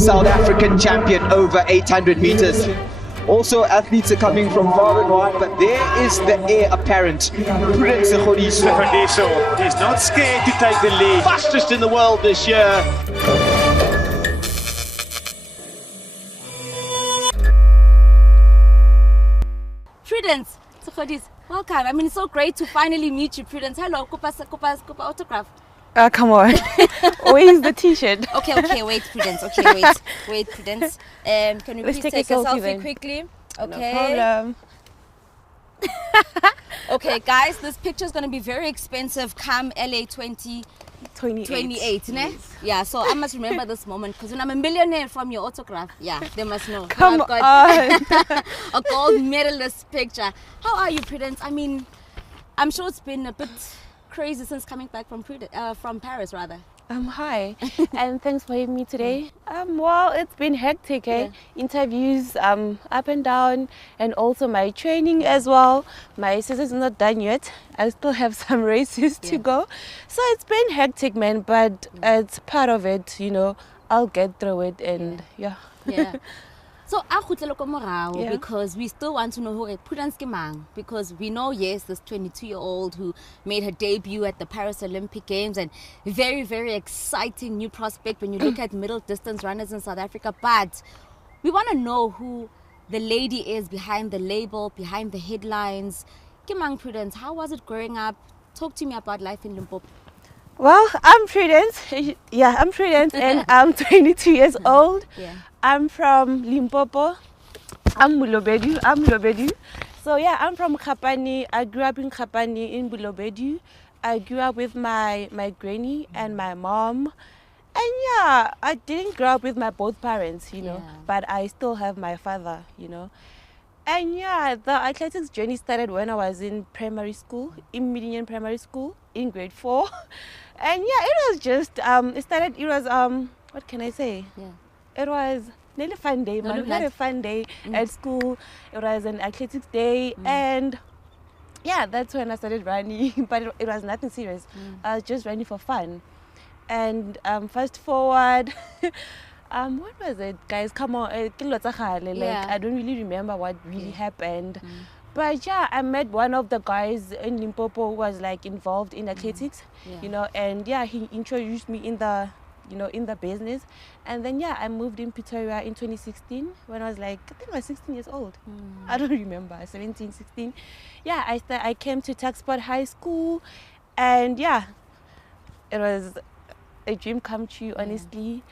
South African champion over 800 meters. Also, athletes are coming from far and wide, but there is the heir apparent, Prudence Sekgodiso. Sekgodiso is not scared to take the lead. Fastest in the world this year. Prudence Sekgodiso, welcome. I mean, it's so great to finally meet you, Prudence. Hello, Kupa autograph. Come on. Where's the t-shirt? Okay, wait, Prudence. Okay, wait, Prudence. Can you Let's please take take a a selfie selfie then. quickly? No Okay. problem. Okay, guys, this picture is going to be very expensive come LA 28. 28, ne? Yeah, so I must remember this moment because when I'm a millionaire from your autograph, yeah, they must know. Come I've got on. a gold medalist picture. How are you, Prudence? I mean, I'm sure it's been a bit crazy since coming back from Paris, rather. Hi, and thanks for having me today. Well, it's been hectic, eh? Yeah. Interviews, up and down, and also my training as well. My season's not done yet. I still have some races to go. So it's been hectic, man, but it's part of it, you know. I'll get through it, and yeah. Yeah. So, Yeah. because we still want to know who Prudence ke mang, because we know, yes, this 22-year-old who made her debut at the Paris Olympic Games, and very, very exciting new prospect when you look at middle distance runners in South Africa. But we want to know who the lady is behind the label, behind the headlines. Ke mang, Prudence, how was it growing up? Talk to me about life in Limpopo. Well, I'm Prudence. Yeah, I'm Prudence, and I'm 22 years old. Yeah. I'm from Limpopo. I'm Mulobedu. So yeah, I'm from Khapani. I grew up in Khapani in Mulobedu. I grew up with my granny and my mom. And yeah, I didn't grow up with my both parents, you know, Yeah. but I still have my father, you know. And yeah, the athletics journey started when I was in primary school, in Millennium Primary School, in grade 4. And yeah, it was just, it was, what can I say? Yeah. It was nearly fun day, man. Nearly We had a nice. fun day at school. It was an athletics day, and yeah, that's when I started running. But it was nothing serious. I was just running for fun. And fast forward, what was it, guys? Come on, like Yeah. I don't really remember what really happened. But yeah, I met one of the guys in Limpopo who was like involved in athletics, Yeah. you know, and yeah, he introduced me in the, you know, in the business. And then yeah, I moved in Pretoria in 2016 when I was like, I think I was 16 years old. I don't remember, 17, 16. Yeah, I came to Tuxport High School, and yeah, it was a dream come true, honestly.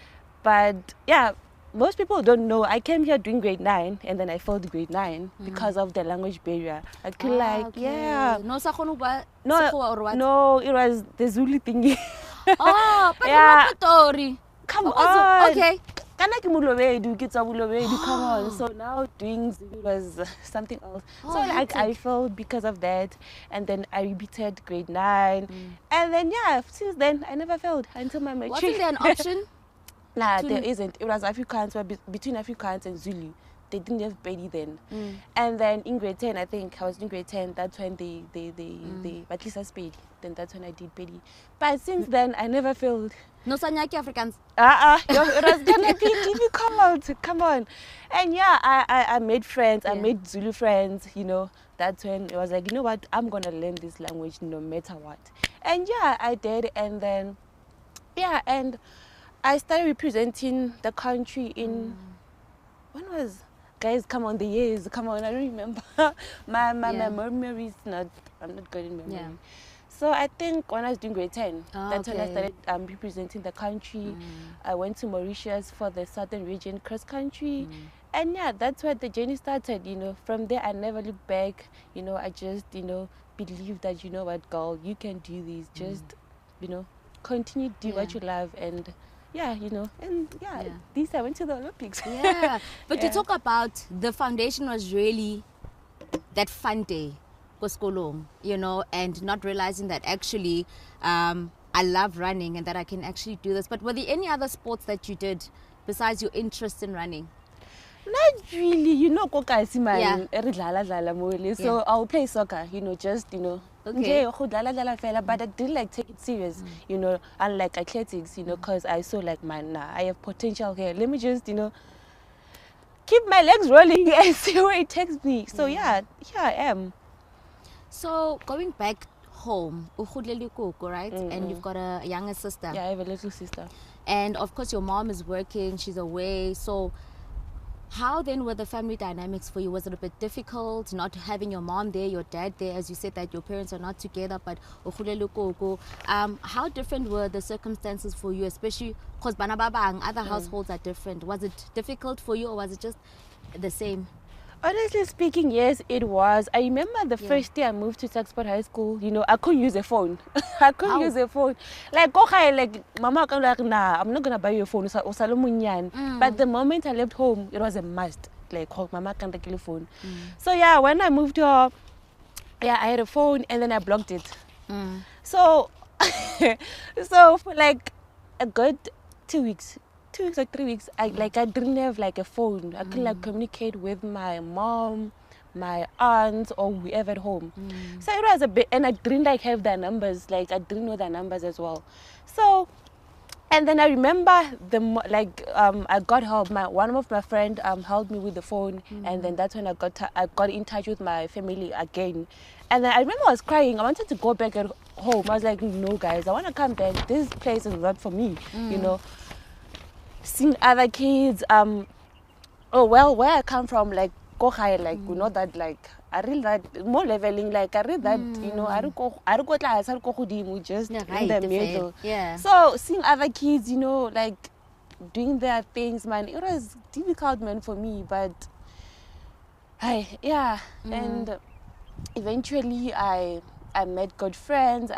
But yeah, most people don't know I came here doing grade 9, and then I failed grade 9 because of the language barrier. I feel like, yeah. No, Sekgolo ba No, Sekgowa or what? no, it was the Zulu thingy. Oh, but Yeah. story. Come What on. was it? Okay. Kana ke Mulobedu, ke tswa Mulobedu, come on. So now doing Zulu was something else. Oh, So like I hectic. failed because of that, and then I repeated grade 9, and then yeah, since then I never failed until my matric. Wasn't there an option? Nah, to- there isn't. It was Afrikaans, but between Afrikaans and Zulu, they didn't have Bedi then. And then in grade 10, I think I was in grade 10. That's when they at least as Bedi. Then that's when I did Bedi. But since then, I never failed. No Sanyaki Africans. It was gonna be difficult. Come on. And yeah, I made friends. I Yeah. made Zulu friends. You know, that's when it was like, you know what? I'm gonna learn this language no matter what. And yeah, I did. And then yeah, and I started representing the country in when was, guys, come on, the years, come on, I don't remember. my Yeah. memory is not, I'm not good in memory. Yeah. So I think when I was doing grade 10, Oh, that's when I okay. started representing the country. I went to Mauritius for the Southern Region cross country. And yeah, that's where the journey started, you know. From there, I never looked back. You know, I just, you know, believed that, you know what, girl, you can do this. Just, you know, continue to do what Yeah. you love. And yeah, you know, and yeah, Yeah. this I went to the Olympics. Yeah. But Yeah. to talk about the foundation was really that fun day, Koskolong, you know, and not realizing that actually I love running and that I can actually do this. But were there any other sports that you did besides your interest in running? Not really, you know, Koka Yeah. so I'll play soccer, you know, just, you know, Okay. But I didn't like take it serious, you know, unlike athletics, you know, because I saw like, man, nah, I have potential here. Let me just, you know, keep my legs rolling and see where it takes me. So yeah, here I am. So going back home, right? And you've got a younger sister. Yeah, I have a little sister. And of course your mom is working, she's away. So how then were the family dynamics for you? Was it a bit difficult not having your mom there, your dad there, as you said that your parents are not together, but how different were the circumstances for you, especially because other households are different? Was it difficult for you or was it just the same? Honestly speaking, yes, it was. I remember the first day I moved to Saxport High School, you know, I couldn't use a phone. I couldn't use a phone. Like, mama, like, nah, I'm not going to buy you a phone. But the moment I left home, it was a must. Like, mama can't take a phone. So, yeah, when I moved to her, yeah, I had a phone and then I blocked it. So, so for like a good 2 weeks, 2 weeks or 3 weeks, I didn't have like a phone. I couldn't like communicate with my mom, my aunts, or whoever at home. So it was a bit, and I didn't like have their numbers. Like I didn't know their numbers as well. So, and then I remember I got help. One of my friend helped me with the phone, and then that's when I got in touch with my family again. And then I remember I was crying. I wanted to go back at home. I was like, no, guys, I want to come back. This place is not for me, you know. Seeing other kids, where I come from, like we know that, like I read that more leveling, like I read that, you know, I go class, I go just in the middle. Yeah. So seeing other kids, you know, like doing their things, man, it was difficult, man, for me. But and eventually I met good friends.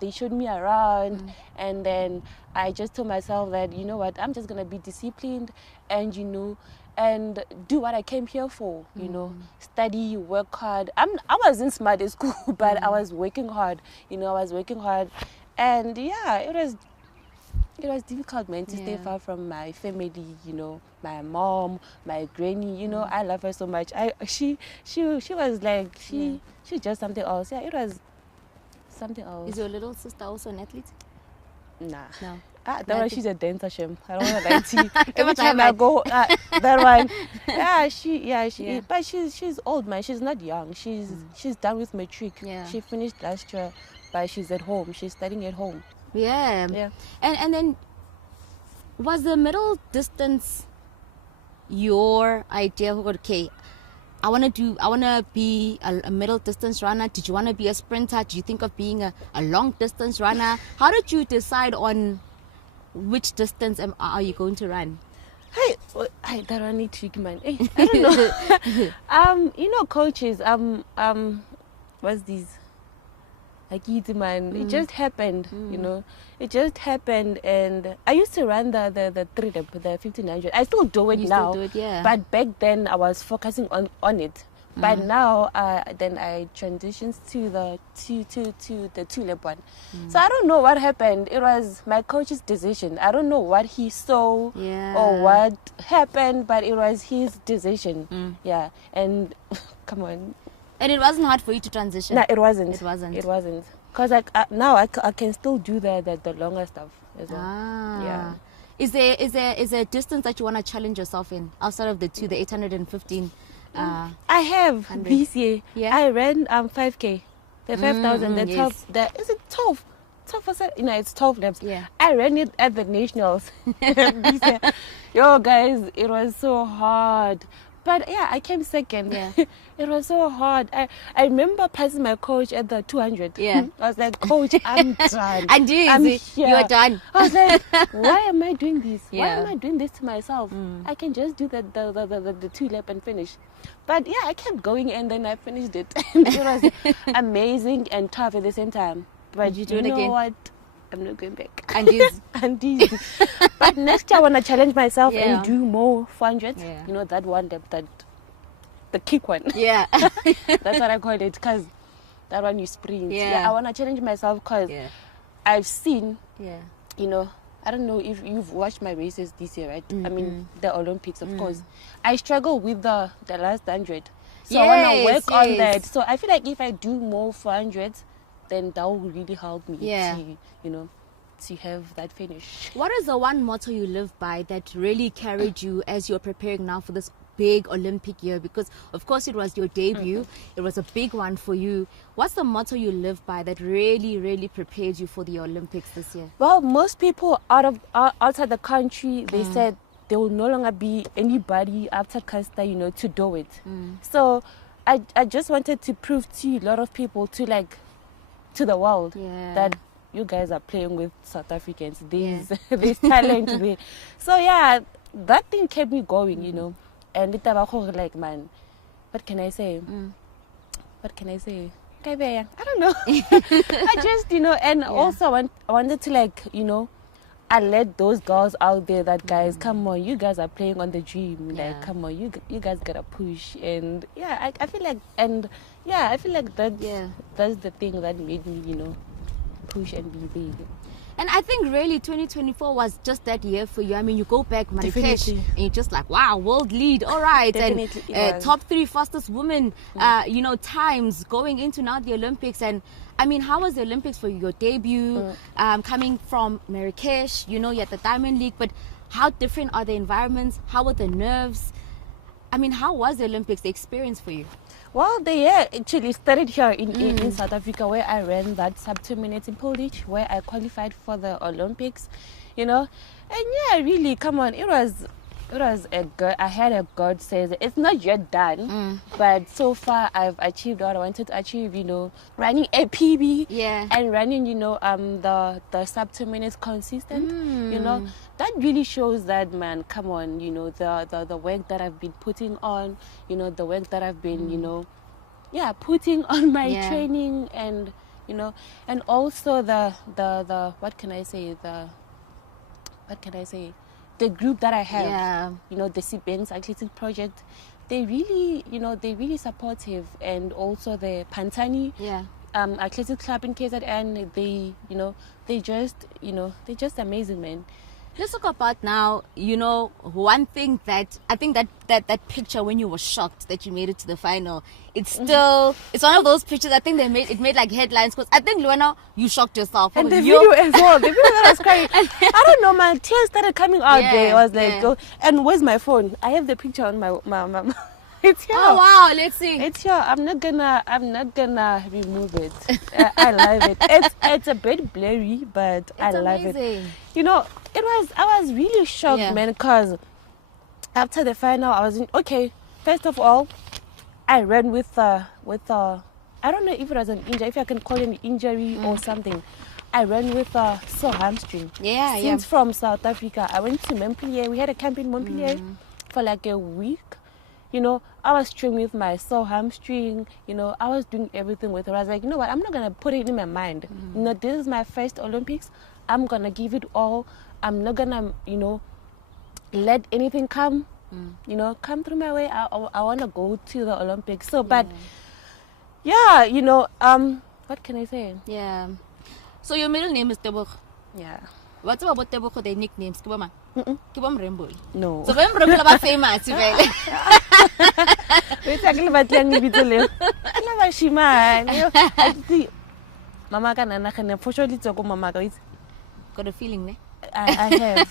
They showed me around, and then I just told myself that, you know what, I'm just gonna be disciplined and, you know, and do what I came here for, you know, study, work hard. I wasn't smart at school, but I was working hard, you know, and yeah, it was difficult, man, to stay far from my family, you know, my mom, my granny, you know, I love her so much. She was like, she's just something else. Yeah, it was something else. Is your little sister also an athlete? Nah. No. That one, she's a dancer, Shem. I don't want to lie to you. Every time I go, that one. Yeah, but she's old, man. She's not young. She's done with matric. Yeah. She finished last year, but she's at home. She's studying at home. Yeah. Yeah. And then was the middle distance your idea? Okay, I want to be a middle distance runner. Did you want to be a sprinter? Did you think of being a long distance runner? How did you decide on which distance are you going to run? Hey, that one need trick, man. Hey, I don't know. You know, coaches. What's these? Like, man, it just happened. You know, it just happened, and I used to run the 1500. I still do it now. Still do it, yeah. But back then I was focusing on it. But now, then I transitioned to the two-lap one. So I don't know what happened. It was my coach's decision. I don't know what he saw or what happened, but it was his decision. Yeah, and come on. And it wasn't hard for you to transition? No, it wasn't. It wasn't. Because now I can still do the longer stuff as well. Yeah. Is there a distance that you want to challenge yourself in outside of the 815? I have 100. this year. Yeah. I ran 5K, the 5,000, the 12. yes. Is it 12? 12 or no, it's 12 laps. Yeah. I ran it at the nationals this year. Yo, guys, it was so hard. But yeah, I came second. Yeah. It was so hard. I remember passing my coach at the 200. Yeah. I was like, coach, I'm done. And I'm you here. are done. I was like, why am I doing this? Yeah. Why am I doing this to myself? I can just do the 2-lap and finish. But yeah, I kept going and then I finished it. It was amazing and tough at the same time. But Did you do it again? know what? I'm not going back. And this. And this. But next year I want to challenge myself Yeah. and do more 400. Yeah. You know, that one, the kick one. Yeah. That's what I call it, because that one you sprint. Yeah. I want to challenge myself because Yeah. I've seen, Yeah. you know, I don't know if you've watched my races this year, right? I mean, the Olympics, of course. I struggle with the last 100. So I want to work on yes. that. So I feel like if I do more 400s, then that will really help me Yeah. to have that finish. What is the one motto you live by that really carried you as you're preparing now for this big Olympic year? Because of course it was your debut. It was a big one for you. What's the motto you live by that really, really prepared you for the Olympics this year? Well, most people outside the country, they said there will no longer be anybody outside Castor, to do it. So I just wanted to prove to a lot of people, to the world, that you guys are playing with South Africans. There's talent there. So yeah, that thing kept me going, And it was like, man, what can I say? What can I say? I don't know. I just, and also I wanted to I let those girls out there that, guys, come on, you guys are playing on the dream. Like, come on, you guys gotta push. And I feel like, that's the thing that made me, push and be big. And I think really 2024 was just that year for you. I mean, you go back, Marrakesh, Definitely. and you're just like, wow, world lead, all right. Definitely it And was. top 3 fastest women, times going into now the Olympics. And I mean, how was the Olympics for you? Your debut, coming from Marrakesh, you're at the Diamond League, but how different are the environments? How were the nerves? I mean, how was the Olympics, the experience for you? Well, the year actually started here in South Africa, where I ran that sub 2 minutes in Polish, where I qualified for the Olympics, And really, come on, it was a good. I had a God says it's not yet done, but so far I've achieved what I wanted to achieve. Running a PB, and running, the sub 2 minutes consistent. That really shows that, man. Come on, the work that I've been putting on, the work that I've been, putting on my training, and and also the what can I say, the group that I have, the CBN's Athletic Project, they really supportive, and also the Pantani Athletic Club in KZN, they're just amazing, man. Let's talk about now, one thing that I think that picture when you were shocked that you made it to the final, it's still, it's one of those pictures I think it made like headlines, because I think, Luana, you shocked yourself. And the video as well, the video that I was crying. I don't know, my tears started coming out there. I was like, oh, and where's my phone? I have the picture on my it's here. Oh wow, let's see. It's here. I'm not gonna remove it. I love it. It's a bit blurry, but I love it. I was really shocked, man, because after the final, I was first of all, I ran with I don't know if it was an injury, if I can call it an injury or something. I ran with a sore hamstring. Since from South Africa, I went to Montpellier. We had a camp in Montpellier for like a week. I was training with my sore hamstring. I was doing everything with her. I was like, what? I'm not gonna put it in my mind. This is my first Olympics. I'm gonna give it all. I'm not gonna, let anything come, come through my way. I wanna go to the Olympics. So, but what can I say? Yeah. So your middle name is Tebogo. Yeah. What's about Tebogo? Their nicknames? Kibama. Kibam Rainbow. No. So when Rainbow about famous, well. We're talking about young people. Mama can for sure it's Mama. Got a feeling, ne? I have.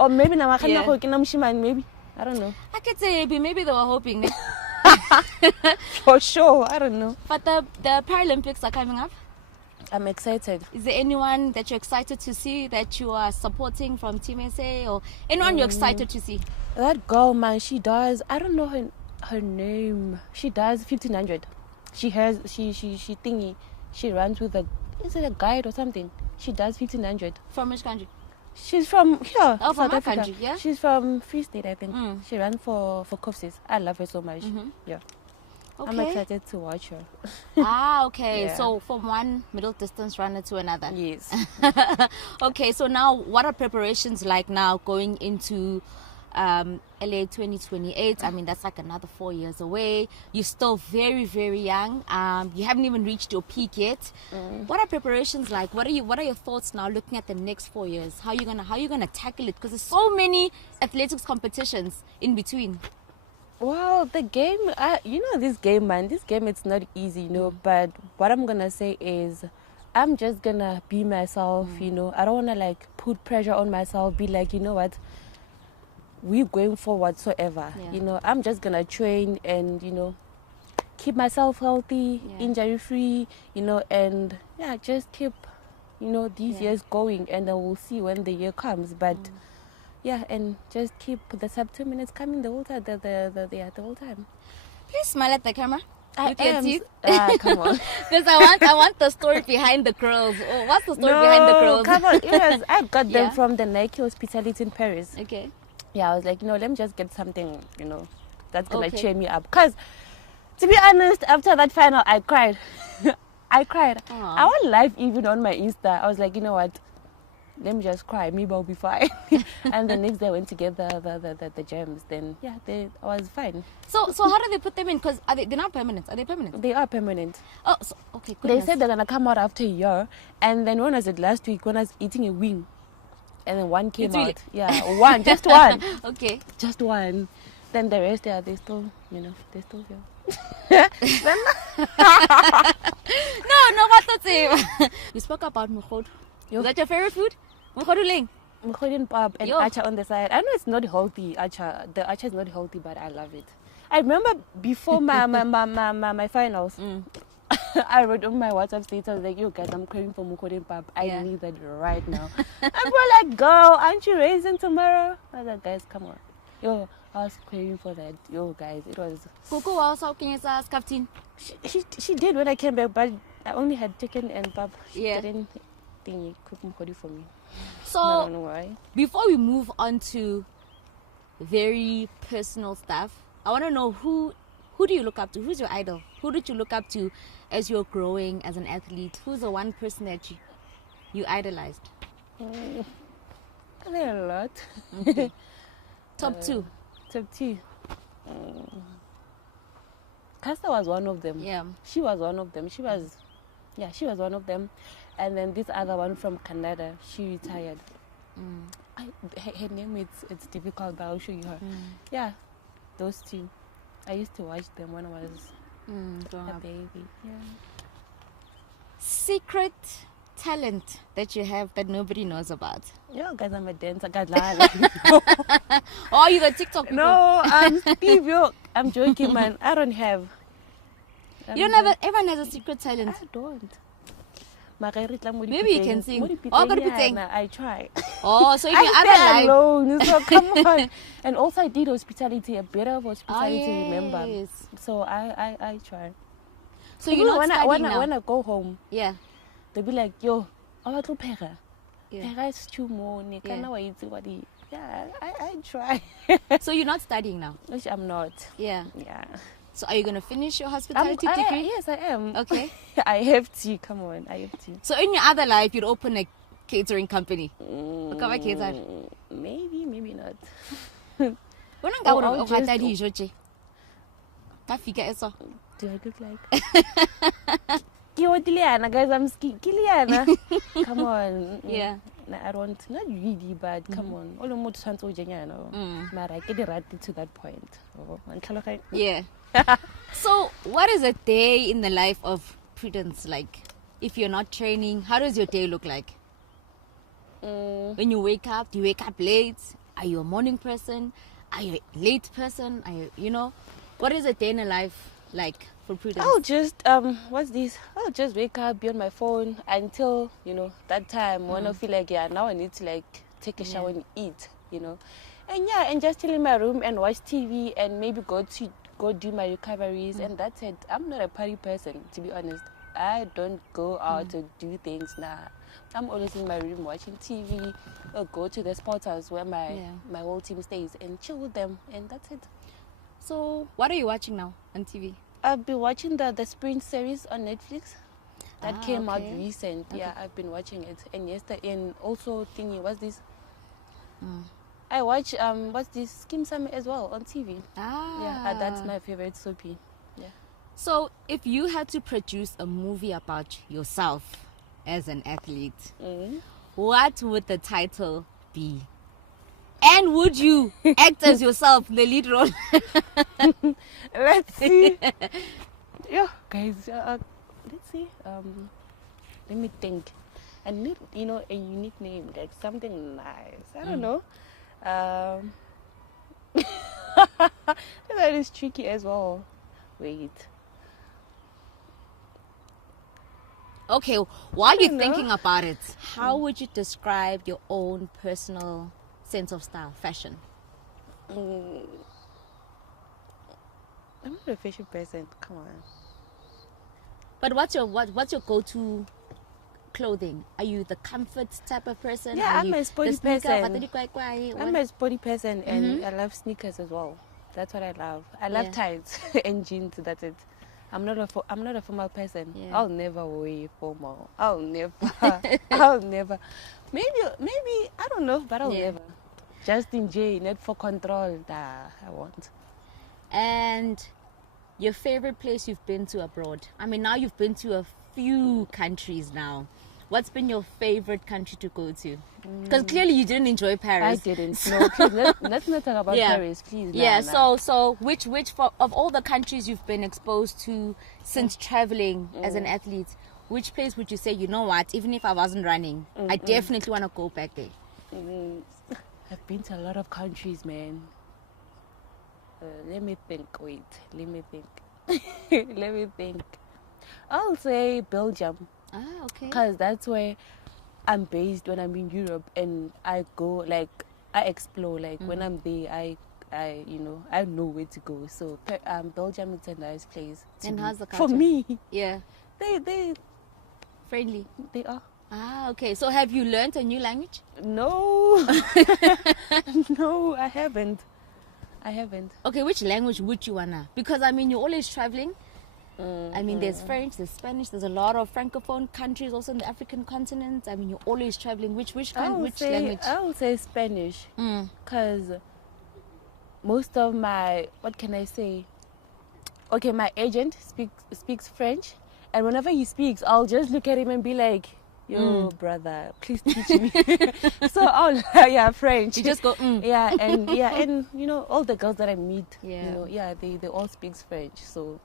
Or maybe maybe. I don't know. I could say maybe they were hoping, ne? For sure, I don't know. But the Paralympics are coming up. I'm excited. Is there anyone that you're excited to see, that you are supporting from Team SA, or anyone you're excited to see? That girl, man, she does. I don't know her name. She does 1500. She thingy. She runs with is it a guide or something? She does 1500. From which country? She's from here. Oh, from South my Africa. country, yeah. She's from Free State, I think. She runs for Kopsis. I love her so much. Yeah. Okay. I'm excited to watch her. Okay. Yeah. So from one middle distance runner to another. Yes. Okay, so now what are preparations like now going into LA 2028? I mean, that's like another 4 years away. You're still very, very young. You haven't even reached your peak yet. What are preparations like? What are your thoughts now looking at the next 4 years? How are you gonna tackle it? Because there's so many athletics competitions in between. Well, the game, this game, man, this game, it's not easy, but what I'm gonna say is I'm just gonna be myself, I don't wanna like put pressure on myself, be like, you know what, we're going for whatsoever, I'm just gonna train and, keep myself healthy, injury free, and just keep, these years going, and then we'll see when the year comes, but and just keep the sub 2 minutes coming the whole time. The whole time. Please smile at the camera. I With your am. teeth. Come on. Because I want the story behind the curls. Oh, what's the story behind the curls? Come on. Yes, I got them from the Nike Hospitality in Paris. Okay. Yeah, I was like, let me just get something, that's gonna cheer me up. Cause, to be honest, after that final, I cried. I cried. Aww. I went live even on my Insta. I was like, you know what? Let me just cry, maybe I'll be fine. And the next day I went to get the gems. Then I was fine. So how do they put them in? Because they're not permanent. Are they permanent? They are permanent. Oh, so, okay. They said they're gonna come out after a year. And then when was it last week? When I was eating a wing, and then one came out. Yeah, one, just one. Okay, just one. Then the rest, they still, they're still here. No, what's the same? You spoke about mukhodu. Is that your favorite food? Mukhodu Mukhodin pap and acha on the side. I know it's not healthy, acha. The acha is not healthy, but I love it. I remember before my finals, I wrote on my WhatsApp status, I was like, yo guys, I'm craving for mukhodin pap. I need that right now. And we're like, girl, aren't you raising tomorrow? I was like, guys, come on. Yo, I was craving for that. Yo guys, it was... Coco also can you She did when I came back, but I only had chicken and pap. She didn't cook mukhodu for me. So, I don't know why. Before we move on to very personal stuff, I want to know who do you look up to? Who's your idol? Who did you look up to as you're growing as an athlete? Who's the one person that you idolized? There are a lot. Okay. Top two. Top two. Kasta was one of them. Yeah. She was one of them. She was one of them. And then this other one from Canada, she retired. Her name, it's difficult, but I'll show you her. Yeah, those two. I used to watch them when I was a baby. Yeah. Secret talent that you have that nobody knows about? Yo, guys, I'm a dancer. Oh, you the TikTok people? No, Steve, I'm joking, man. I don't have. Everyone has a secret talent. I don't. Maybe you can sing. Oh, I try. Oh, so in your other life. Alone, so come on. And also I did hospitality, a bit of hospitality, remember. So I try. So you know when I go home, they'll be like, yo, pega is too more. Yeah, I try. So you're not studying now? Which I'm not. Yeah. Yeah. So are you going to finish your hospitality degree? Yes, I am. Okay. I have to. Come on, I have to. So in your other life, you'd open a catering company? Maybe, maybe not. Do I look like? Kiliana, guys, I'm skinny. Kiliana. Come on. Yeah. I don't, not really, but come on. All the more but I get it to that point. Yeah. So, what is a day in the life of Prudence like? If you're not training, how does your day look like? When you wake up, do you wake up late? Are you a morning person? Are you a late person? Are you, what is a day in a life like for Prudence? I'll just, what's this? I'll just wake up, be on my phone until, that time when I feel like, now I need to like take a shower and eat, And just chill in my room and watch TV and maybe go do my recoveries and that's it. I'm not a party person, to be honest. I don't go out to do things now. I'm always in my room watching TV or go to the sports house where my whole team stays and chill with them and that's it. So what are you watching now on TV? I've been watching the Sprint series on Netflix. That came out recent. Okay. Yeah, I've been watching it. And yesterday, and also thinking, what's this? I watch what's this, Skim Summer as well on TV. Yeah, that's my favorite soapy. Yeah. So if you had to produce a movie about yourself as an athlete, what would the title be? And would you act as yourself, the lead role? Let's see. Yeah, guys. Let's see. Let me think. I need, a unique name, like something nice. I don't know. That is tricky as well. Wait. Okay, while you're know. thinking about it, how would you describe your own personal sense of style, fashion? I'm not a fashion person. Come on. But what's your go-to clothing? Are you the comfort type of person? Yeah, Are I'm you a sporty the sneaker, person. what? I'm a sporty person, and I love sneakers as well. That's what I love. I love tights and jeans. That's it. I'm not a formal person. Yeah. I'll never wear formal. I'll never. I'll never. Maybe I don't know, but I'll never. Just enjoy, not for control. That I want. And your favorite place you've been to abroad? I mean, now you've been to a few countries now. What's been your favorite country to go to? Because clearly you didn't enjoy Paris. I didn't. No, please, let's not talk about Paris, please. Yeah. Nah. So which of all the countries you've been exposed to since traveling as an athlete, which place would you say, you know what? Even if I wasn't running, I definitely want to go back there. I've been to a lot of countries, man. Let me think. Wait. Let me think. Let me think. I'll say Belgium. Ah, okay. Because that's where I'm based when I'm in Europe, and I go, like, I explore. Like, when I'm there, I know where to go. So Belgium is a nice place. And how's the for culture? me? Yeah. They Friendly. They are. Ah, okay. So have you learned a new language? No. No, I haven't. Okay, which language would you wanna? Because I mean, you're always traveling. I mean, there's French, there's Spanish, there's a lot of francophone countries also in the African continent. I mean, you're always traveling. Which language? I would say Spanish, because most of my, what can I say? Okay, my agent speaks French, and whenever he speaks, I'll just look at him and be like, "Yo, brother, please teach me." So French. You just go, and all the girls that I meet, they all speak French. So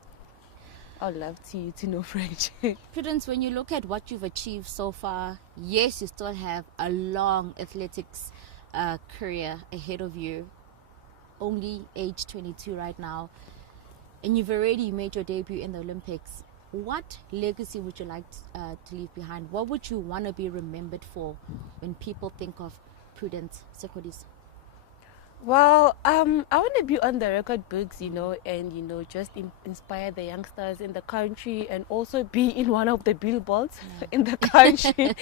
I'd love to know French. Prudence, when you look at what you've achieved so far, yes, you still have a long athletics career ahead of you. Only age 22 right now, and you've already made your debut in the Olympics. What legacy would you like to leave behind? What would you want to be remembered for when people think of Prudence Sekgodiso? Well, I want to be on the record books, and just inspire the youngsters in the country, and also be in one of the billboards in the country.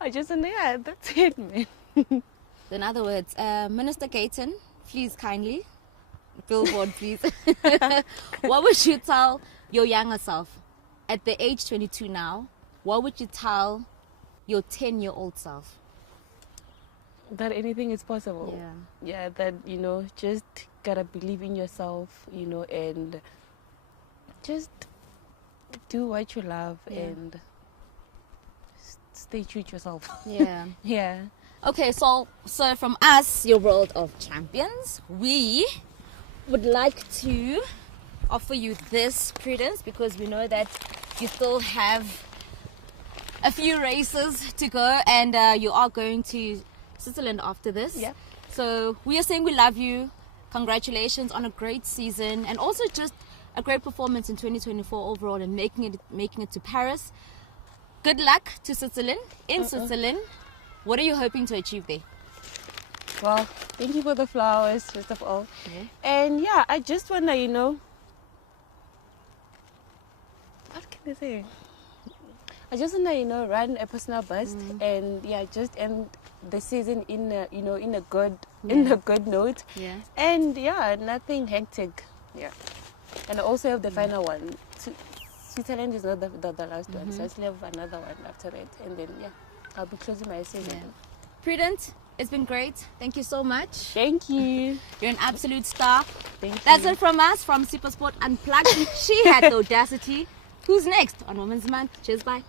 I just that's it, man. In other words, Minister Gayton, please kindly, billboard, please. What would you tell your younger self at the age 22 now? What would you tell your 10-year-old self? That anything is possible. Yeah, that, just gotta believe in yourself, and just do what you love and stay true to yourself. Yeah. Yeah. Okay, so from us, your World of Champions, we would like to offer you this, Prudence, because we know that you still have a few races to go, and you are going to Switzerland after this. Yeah. So we are saying we love you. Congratulations on a great season, and also just a great performance in 2024 overall, and making it to Paris. Good luck to Switzerland. In Switzerland, what are you hoping to achieve there? Well, thank you for the flowers, first of all. And I just wanna, what can I say? I just wanna, run a personal best, and just end the season in a good note. Yeah. And nothing hectic. Yeah. And I also have the final one. Switzerland is not the last one, so I still have another one after that, and then I'll be closing my season. Prudence, it's been great. Thank you so much. Thank you. You're an absolute star. That's it from us from Supersport Unplugged. She had the audacity. Who's next on Women's Month? Cheers, bye.